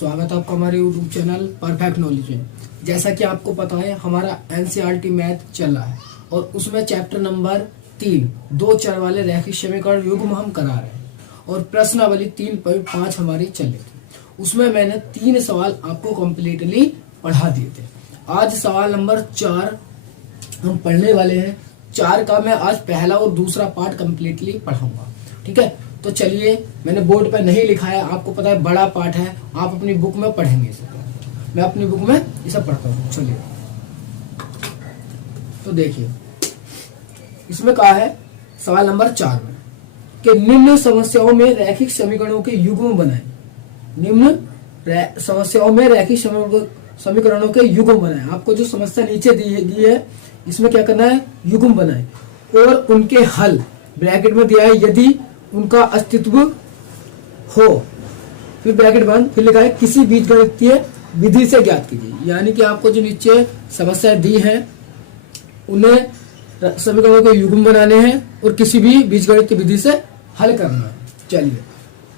स्वागत है आपका हमारे YouTube चैनल परफेक्ट नॉलेज में। जैसा कि आपको पता है हमारा NCERT मैथ चल रहा है और उसमें चैप्टर नंबर 3 दो चर वाले रैखिक समीकरण युग्म हम करा रहे हैं और प्रश्नावली 3.5 हमारी चल रही थी। उसमें मैंने 3 सवाल आपको कम्प्लीटली पढ़ा दिए थे। आज सवाल नंबर 4 हम पढ़ने वाले हैं। 4 का मैं आज पहला और दूसरा पार्ट कम्प्लीटली पढ़ाऊंगा। ठीक है, तो चलिए, मैंने बोर्ड पे नहीं लिखा है, आपको पता है बड़ा पार्ट है, आप अपनी बुक में पढ़ेंगे इसे। मैं अपनी बुक में इसे पढ़ता हूँ। चलिए, तो देखिए इसमें कहा है सवाल नंबर 4 में कि निम्न समस्याओं में रैखिक समीकरणों के युग्म बनाएं। निम्न समस्याओं में रैखिक समीकरणों के युग्म बनाएं। आपको जो समस्या नीचे दी है इसमें क्या करना है, युग्म बनाएं और उनके हल ब्रैकेट में दिया है यदि उनका अस्तित्व हो, फिर ब्रैकेट बंद, फिर लिखा है किसी बीजगणितीय विधि से ज्ञात कीजिए। यानी कि आपको जो नीचे समस्या दी है उन्हें समीकरणों के युग्म बनाने हैं और किसी भी बीजगणितीय विधि से हल करना है। चलिए,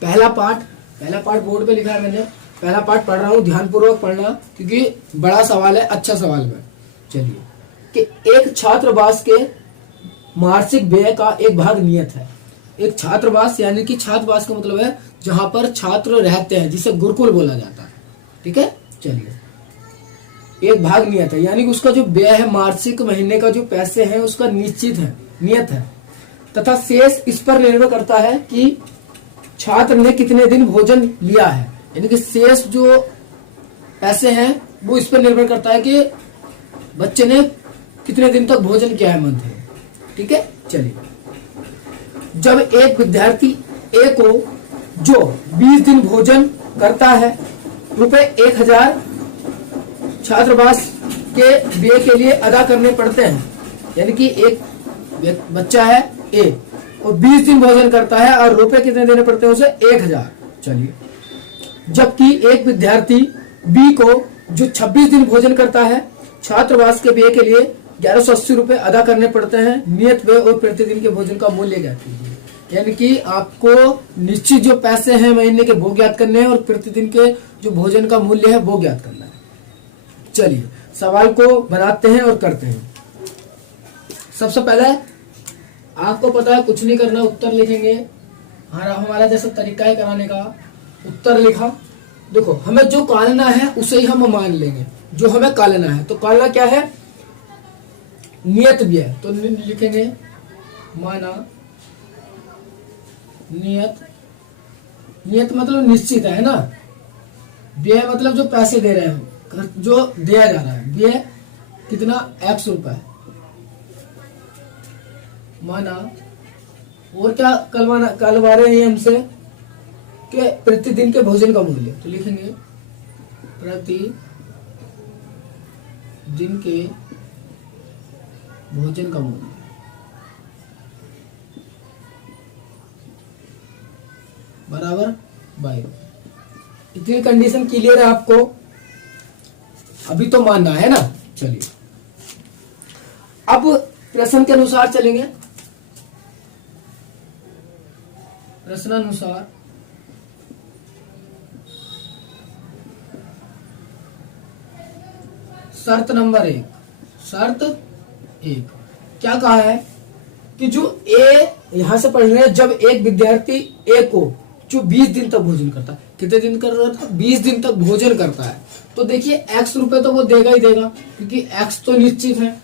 पहला पार्ट बोर्ड पे लिखा है मैंने। पहला पार्ट पढ़ रहा हूँ, ध्यानपूर्वक पढ़ना क्योंकि बड़ा सवाल है, अच्छा सवाल है। चलिए, कि एक छात्रावास के मासिक व्यय का एक भाग नियत है। एक छात्रावास यानी कि छात्रावास का मतलब है जहां पर छात्र रहते हैं, जिसे गुरुकुल बोला जाता है। ठीक है, चलिए, एक भाग नियत है यानी कि उसका जो व्यय है मासिक महीने का जो पैसे हैं उसका निश्चित है, नियत है, तथा शेष इस पर निर्भर करता है कि छात्र ने कितने दिन भोजन लिया है। यानी कि शेष जो पैसे हैं वो इस पर निर्भर करता है कि बच्चे ने कितने दिन तक भोजन किया है मंथ में। ठीक है, चलिए, जब एक विद्यार्थी ए को जो 20 दिन भोजन करता है ₹1000 छात्रावास के व्यय के लिए अदा करने पड़ते हैं। यानी कि एक बच्चा है ए और 20 दिन भोजन करता है और रुपए कितने देने पड़ते हैं उसे, 1000। चलिए, जबकि एक विद्यार्थी बी को जो 26 दिन भोजन करता है छात्रावास के व्यय के लिए 1180 रुपए अदा करने पड़ते हैं। नियत व्यय और प्रतिदिन के भोजन का मूल्य ज्ञात कीजिए। यानी कि आपको निश्चित जो पैसे हैं महीने के वो ज्ञात करने हैं और प्रतिदिन के जो भोजन का मूल्य है वो ज्ञात करना है। चलिए, सवाल को बनाते हैं और करते हैं। सबसे पहले आपको पता है कुछ नहीं करना, उत्तर लिखेंगे। हमारा जैसा तरीका है कराने का, उत्तर लिखा। देखो, हमें जो कालना है उसे ही हम मान लेंगे, जो हमें कालना है। तो कालना क्या है, नियत व्यय। तो लिखेंगे माना नियत मतलब निश्चित है ना, व्यय मतलब जो पैसे दे रहे हैं, जो दिया जा रहा है। व्यय कितना, X रुपए। माना, और क्या कलवा रहे हैं हमसे कि प्रतिदिन के भोजन का मूल्य। तो लिखेंगे प्रति दिन के भोजन का मूल्य बराबर 22। इतनी कंडीशन क्लियर है आपको, अभी तो मानना है ना। चलिए, अब प्रश्न के अनुसार चलेंगे। प्रश्नानुसार शर्त नंबर 1। शर्त 1 क्या कहा है कि जो ए, यहां से पढ़ रहे हैं, जब एक विद्यार्थी ए को जो 20 दिन तक भोजन करता है, कितने दिन कर रहा था, 20 दिन तक भोजन करता है, तो देखिए X रुपए तो वो देगा ही देगा क्योंकि X तो निश्चित है।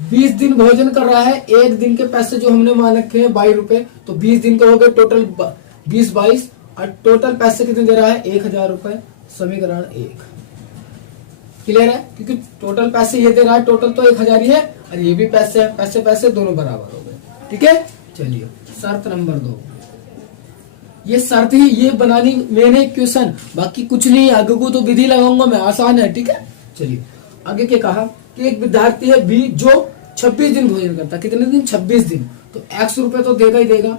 20 दिन भोजन कर रहा है, एक दिन के पैसे जो हमने मान रखे हैं 22 रुपए, तो 20 दिन का हो गए टोटल 20-22 और टोटल पैसे कितने दे रहा है, 1000 रुपए। समीकरण 1 क्लियर है क्योंकि टोटल पैसे ये दे रहा है, टोटल तो 1000 ही है और ये भी पैसे पैसे दोनों बराबर हो गए। ठीक है, चलिए, शर्त नंबर 2। ये शर्त ही ये बनानी मैंने क्वेश्चन, बाकी कुछ नहीं, आगे को तो विधि लगाऊंगा मैं, आसान है। ठीक है, चलिए, आगे क्या कहा कि एक विद्यार्थी है बी जो 26 दिन भोजन करता है। कितने दिन, 26 दिन। तो X रुपए तो देगा ही देगा।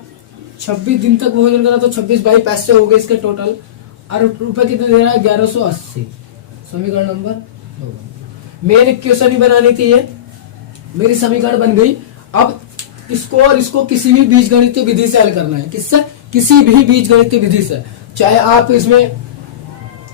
26 दिन तक भोजन करा तो 26/22 पैसे हो गए इसके टोटल, और रुपए कितने दे रहा है, 1180। समीकरण नंबर 2। मेरी क्वेश्चन ही बनानी थी, ये मेरी समीकरण बन गई। अब इसको और इसको किसी भी बीजगणितीय विधि से हल करना है। किससे? किसी भी बीजगणितीय विधि से। चाहे आप इसमें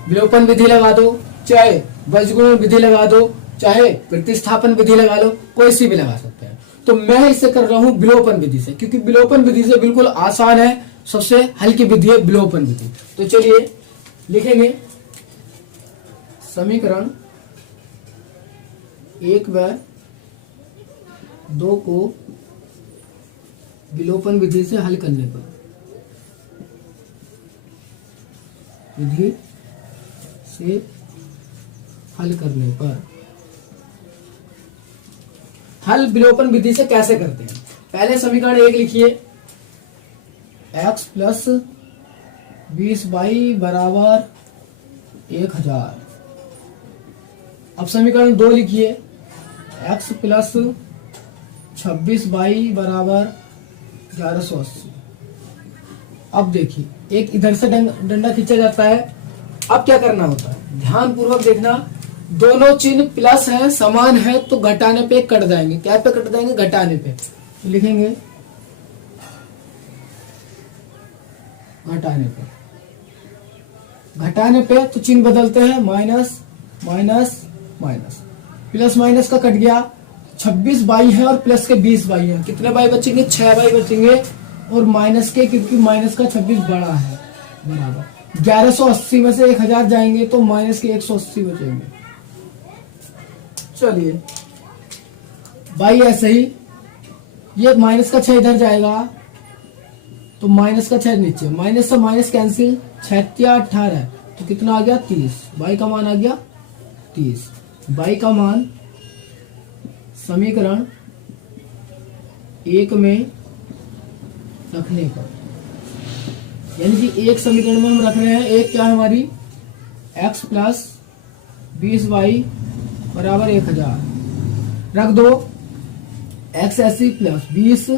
विलोपन विधि लगा दो, चाहे वज्रगुणन विधि लगा दो, चाहे प्रतिस्थापन विधि लगा लो, कोई सी भी लगा सकते हैं। तो मैं इसे कर रहा हूं विलोपन विधि से, क्योंकि विलोपन विधि से बिल्कुल आसान है, सबसे हल्की विधि है विलोपन विधि। तो चलिए लिखेंगे समीकरण 1 व 2 को विलोपन विधि से हल करने पर, विधि से हल करने पर, हल विलोपन विधि से कैसे करते हैं। पहले समीकरण 1 लिखिए, x प्लस 20y बराबर 1000। अब समीकरण 2 लिखिए, x प्लस 26y बराबर 1180। अब देखिए, एक इधर से डंडा खींचा जाता है। अब क्या करना होता है, ध्यान पूर्वक देखना, दोनों चिन्ह प्लस है, समान है, तो घटाने पे कट जाएंगे। क्या पे कट जाएंगे, घटाने पे। तो लिखेंगे घटाने पे, घटाने पे तो चिन्ह बदलते हैं, minus minus minus, plus minus का कट गया, 26 बाई है और प्लस के 20 बाई है, कितने बाई बचेंगे, 6 बाई बचेंगे, और माइनस के, क्योंकि माइनस का 26 बड़ा है, बराबर 1180 में से 1000 जाएंगे तो माइनस के 180 बचेंगे। चलिए बाई ऐसे ही, ये माइनस का 6 इधर जाएगा तो माइनस का 6 नीचे, माइनस से माइनस कैंसिल, 6 18, तो कितना आ गया 30। बाई का मान आ गया 30। बाई का मान समीकरण 1 में रखने पर, यानी कि एक समीकरण में हम रख रहे हैं, एक क्या है हमारी, x प्लस 20y बराबर 1000 रख दो, x ऐसी प्लस 20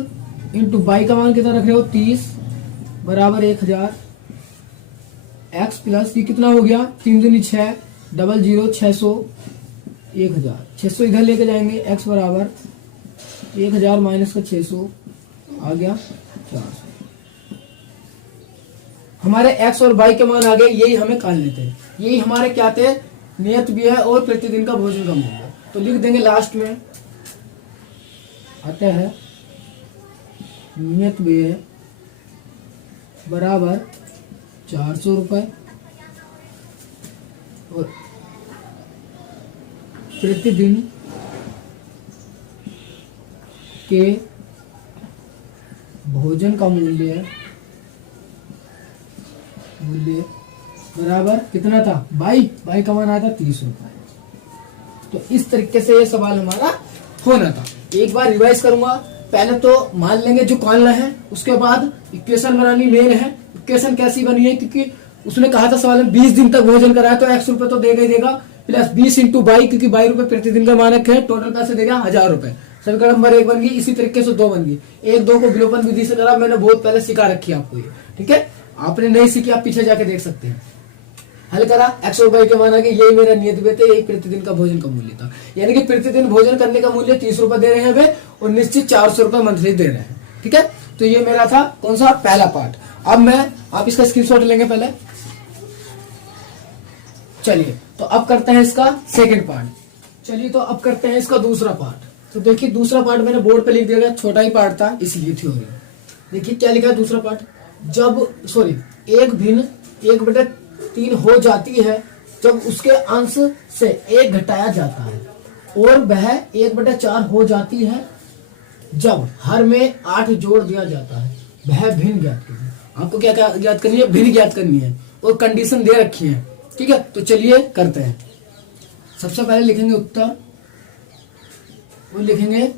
इंटू बाई का मान कितना रख रहे हो, 30 बराबर 1000, x प्लस ये कितना हो गया, 3 दूनी 6, डबल 0, 600, 1000, 600 इधर लेके जाएंगे, x बराबर 1000 माइनस का 600 आ गया 400। हमारे x और y के मान आ गए, यही हमें काल लेते हैं, यही हमारे क्या थे, नियत भी है और प्रतिदिन का भोजन का मूल्य। तो लिख देंगे लास्ट में, आता है नियत व्यय बराबर 400 रुपए और प्रतिदिन के भोजन का मूल्य बराबर कितना था, बाई का मान आया था 30 रुपए। तो इस तरीके से ये सवाल हमारा होना था। एक बार रिवाइज करूंगा, पहले तो मान लेंगे जो कालना है, उसके बाद इक्वेशन बनानी मेन है। इक्वेशन कैसी बनी है, क्योंकि उसने कहा था सवाल में 20 दिन तक भोजन कराया तो x रुपए तो देगा ही देगा, प्लस 20 इंटू बाई, क्योंकि 22 रुपए प्रतिदिन का मानक है, टोटल पैसे देगा 1000 रुपए। समीकरण नंबर 1 बन गई। इसी तरीके से 2 बन गई, 1 2 को विलोपन विधि से करा, मैंने बहुत पहले सिखा रखी है आपको ये, ठीक है। आपने नहीं सीखी, आप पीछे जाके देख सकते हैं। हल करा, x और y के मान आ गए, यही मेरा नियत व्यय था, यही प्रतिदिन का भोजन का मूल्य था। यानी कि प्रतिदिन भोजन करने का मूल्य 30 रुपए दे रहे हैं वे, और निश्चित 400 रुपए मंथली दे रहे हैं, ठीक है। तो ये मेरा था कौन सा, पहला पार्ट। अब आप इसका स्क्रीनशॉट लेंगे पहले। चलिए तो अब करते हैं इसका सेकंड पार्ट। चलिए तो अब करते हैं इसका दूसरा पार्ट। तो देखिए दूसरा पार्ट मैंने बोर्ड पे लिख दिया, छोटा ही पार्ट था इसलिए थ्योरी। देखिए क्या लिखा है दूसरा पार्ट, जब एक भिन्न 1/3 हो जाती है जब उसके अंश से 1 घटाया जाता है, और वह 1/4 हो जाती है जब हर में 8 जोड़ दिया जाता है, वह भिन्न ज्ञात कीजिए। आपको क्या क्या ज्ञात करनी है, भिन्न ज्ञात करनी है, और कंडीशन दे रखी है, ठीक है। तो चलिए करते हैं। सबसे पहले लिखेंगे उत्तर, वो लिखेंगे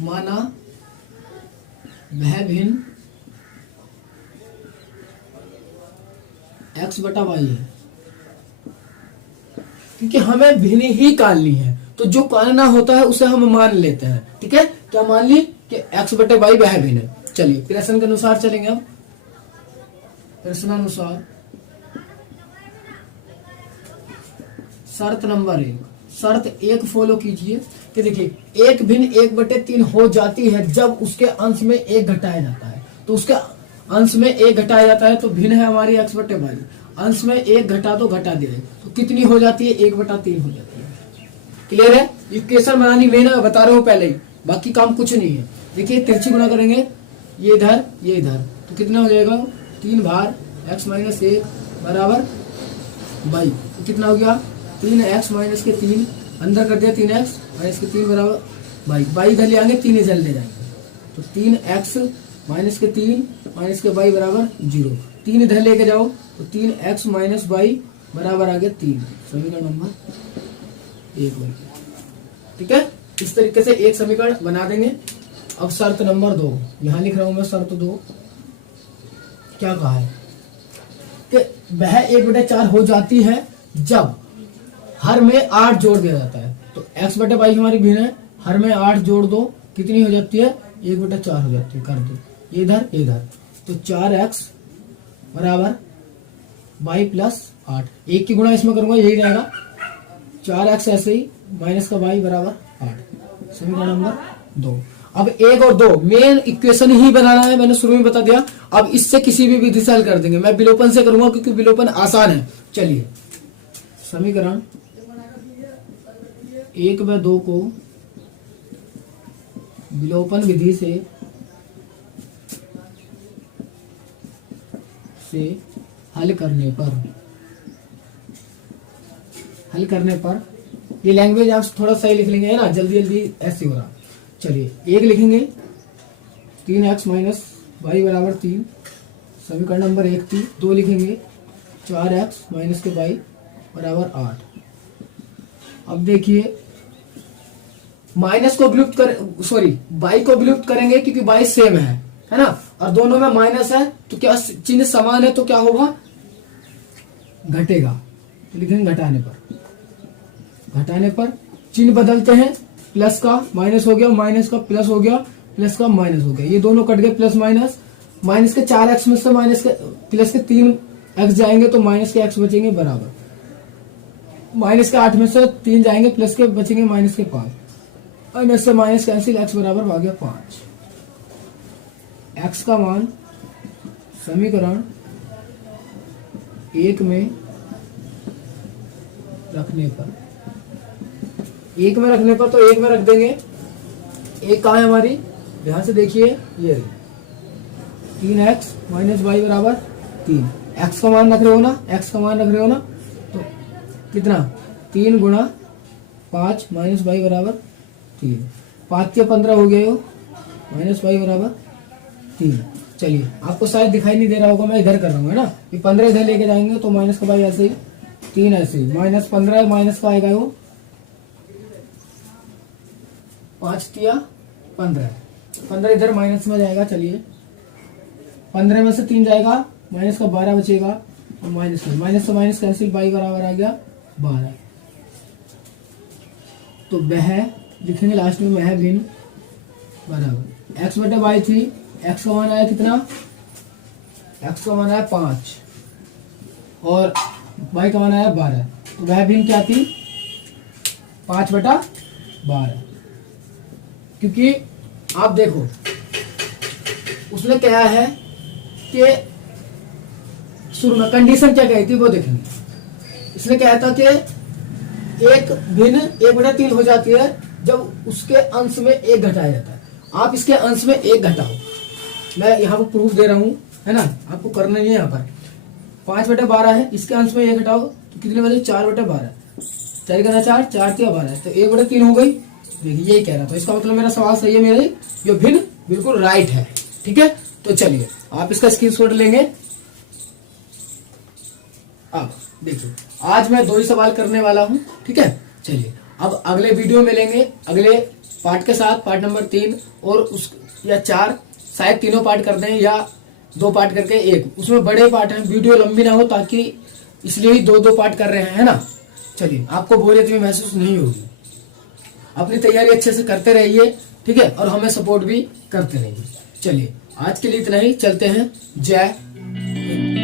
माना वह भिन्न x/y है, क्योंकि हमें भिन्न ही कालनी है, तो जो कालना होता है उसे हम मान लेते हैं, ठीक है। क्या मान ली कि x/y वह भिन्न है। चलिए प्रश्न के अनुसार चलेंगे हम। प्रश्नानुसार शर्त नंबर 1, शर्त 1 फॉलो कीजिए कि देखिए एक भिन्न 1/3 हो जाती है जब उसके अंश में 1 घटाया जाता है। तो उसके अंश में एक घटाया जाता है तो भिन्न है हमारी x बटे वाई। अंश में एक घटा दो घटा दे तो कितनी हो जाती है, 1/3 हो जाती है। क्लियर है? इक्वेशन बनानी मैं बता रहा हूँ पहले ही, बाकी काम कुछ नहीं है। देखिए तिरछी गुणा करेंगे, ये इधर ये इधर, तो कितना हो जाएगा, 3 भार x माइनस 1 बराबर वाई। तो कितना हो गया, 3x माइनस के 3 अंदर कर दिया, 3x माइनस के 3 बराबर वाई। वाई इधर ले आएंगे, 3 इधर ले जाएंगे, तो 3x माइनस के 3 माइनस के वाई बराबर 0। 3 इधर लेके जाओ तो 3x माइनस वाई बराबर आ गया 3। समीकरण नंबर 1 बन गया। ठीक है, इस तरीके से एक समीकरण बना देंगे। अब शर्त नंबर 2 यहां लिख रहा हूं मैं, शर्त 2 क्या कहा है कि वह 1/4 हो जाती है जब हर में 8 जोड़ दिया जाता है। तो x बटे वाई हमारी भिन्न है, हर में 8 जोड़ दो, कितनी हो जाती है, 1/4 हो जाती है। कर दो ये इधर इधर, तो 4x बराबर वाई प्लस 8। एक की गुणा इसमें करूंगा यही रहेगा, 4x ऐसे ही माइनस का वाई बराबर 8। समीकरण नंबर 2। अब 1 और 2 मेन इक्वेशन ही बनाना है, मैंने शुरू में बता दिया। अब इससे किसी भी विधि से हल कर देंगे, मैं विलोपन से करूंगा क्योंकि विलोपन आसान है। चलिए समीकरण 1 व 2 को विलोपन विधि से हल करने पर ये लैंग्वेज आप थोड़ा सही लिख लेंगे, है ना, जल्दी जल्दी ऐसे हो रहा। चलिए 1 लिखेंगे, 3x माइनस वाई बराबर 3। समीकरण नंबर 1 थी। 2 लिखेंगे, 4x माइनस के वाई बराबर 8। अब देखिए माइनस को विलुप्त कर, सॉरी वाई को विलुप्त करेंगे क्योंकि वाई सेम है ना, और दोनों में माइनस है तो क्या चिन्ह समान है तो क्या होगा, घटेगा। तो लिखेंगे घटाने पर चिन्ह बदलते हैं, प्लस का माइनस हो गया, माइनस का प्लस हो गया, प्लस का माइनस हो गया, ये दोनों कट गए, प्लस माइनस। माइनस के 4x में से माइनस के प्लस के 3x जाएंगे तो माइनस के x बचेंगे बराबर, माइनस के 8 में से 3 जाएंगे, प्लस के बचेंगे माइनस के 5, माइनस से माइनस कैंसिल, x बराबर आ गया 5। x का मान समीकरण 1 में रखने पर, 1 में रखने पर तो 1 में रख देंगे। 1 कहाँ है हमारी, ध्यान से देखिए, ये 3x माइनस वाई बराबर 3। x का मान रख रहे हो ना, x का मान रख रहे हो ना, तो कितना, 3 गुणा 5 माइनस वाई बराबर 3। 5 के 15 हो गए हो, माइनस वाई बराबर 3। चलिए आपको शायद दिखाई नहीं दे रहा होगा, मैं इधर कर रहा हूँ, है ना, ये 15 इधर लेके जाएंगे तो माइनस का वाई ऐसे ही, 3 ऐसे ही, माइनस 15 माइनस का आएगा वो 5 तिया 15, 15 इधर माइनस में जाएगा। चलिए 15 में से 3 जाएगा, माइनस का 12 बचेगा, और माइनस से माइनस कैंसिल, वाई बराबर आ गया 12। तो वह लिखेंगे लास्ट में, वह भिन्न बराबर x बटे वाई थी, x का मान आया कितना, x का मान आया 5 और y का मान आया 12। तो वह भिन्न क्या थी, 5/12। क्योंकि आप देखो उसने क्या है कि शुरू में कंडीशन क्या कही थी वो देखेंगे। इसने क्या था कि एक भिन्न 1/3 हो जाती है जब उसके अंश में 1 घटाया जाता है। आप इसके अंश में 1 घटाओ, मैं यहाँ पर प्रूफ दे रहा हूँ, है ना, आपको करना नहीं है। यहाँ पर 5/12 है, इसके अंश में 1 घटाओ तो कितने बचे, 4/12। 4 का 4, 4 तिया 12, तो 1/3 हो गई। देखिए यही कह रहा था, इसका मतलब मेरा सवाल सही है, मेरे जो भिन्न बिल्कुल राइट है। ठीक है, तो चलिए आप इसका स्क्रीनशॉट लेंगे। अब देखिए आज मैं 2 ही सवाल करने वाला हूं, ठीक है। चलिए अब अगले वीडियो में मिलेंगे अगले पार्ट के साथ, पार्ट नंबर 3 और उस या 4, शायद तीनों पार्ट कर दें या 2 पार्ट करके 1, उसमें बड़े पार्ट हैं, वीडियो लंबी ना हो, ताकि इसलिए ही 2-2 पार्ट कर रहे हैं, है ना। चलिए आपको बोरियत भी महसूस नहीं होगी, अपनी तैयारी अच्छे से करते रहिए, ठीक है, और हमें सपोर्ट भी करते रहिए। चलिए आज के लिए इतना ही, चलते हैं। जय हिंद।